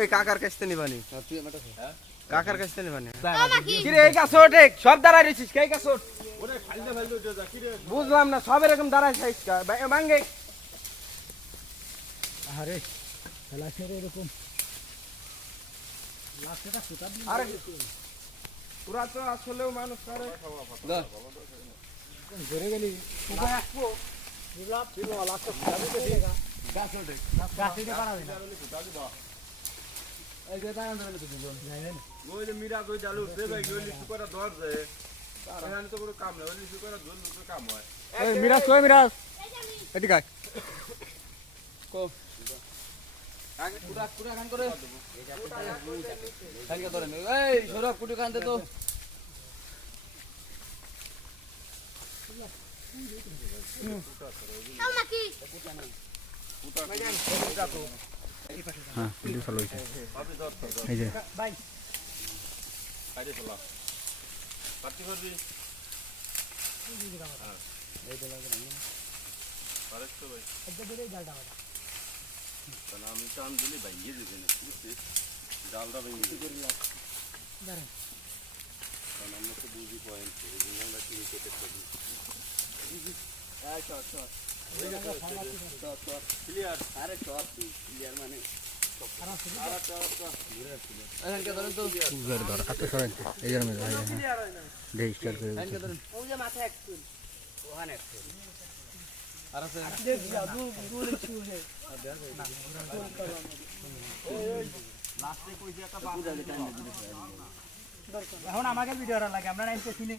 এই কাকার কাছে নিবানি কাকার কাছে নিবানি কি রে এই গাছ ওঠে সব দাঁড়ায় রইছিস কে গাছ ওঠ বুঝলাম না সব এরকম দাঁড়ায় খাইস ভাঙ্গে আরে খেলা ছেড়ে এরকম আরে পুরা তো আসলেও মানুষ করে ঘুরে গেলি মিরা কই চালু সে ভাই লিচু করে ধরছে এখানে তো কোনো কাম না লিচু করে ধরলে কাম হয় মিরাজ কই মিরাজ এদিকে আয় আগে পুরা পুরা খান করে খাইকে ধরেন এই সরব কুটি খানতে তো হ্যাঁ ভিডিও চালু হইছে এই যে বাইরে চলা পাতি করবি এই তো লাগে না পারছ তো ভাই তাহলে আমি টান দিলে ভাইয়ে দিবে না বুঝছিস জালটা ভেঙে করে লাগ দাঁড়ান কারণ আমরা তো বুঝি পয়েন্ট এই জন্য আমরা কি কেটে থাকি চট চট ক্লিয়ার আরে চট ক্লিয়ার মানে ধর হাতে সরেন এই জন্য দেই স্টার্ট করে ওই যে মাথা এক চুল ওখানে এক চুল আর আছে এখন আমাকে ভিডিওটা লাগে আমরা নাইতে শুনি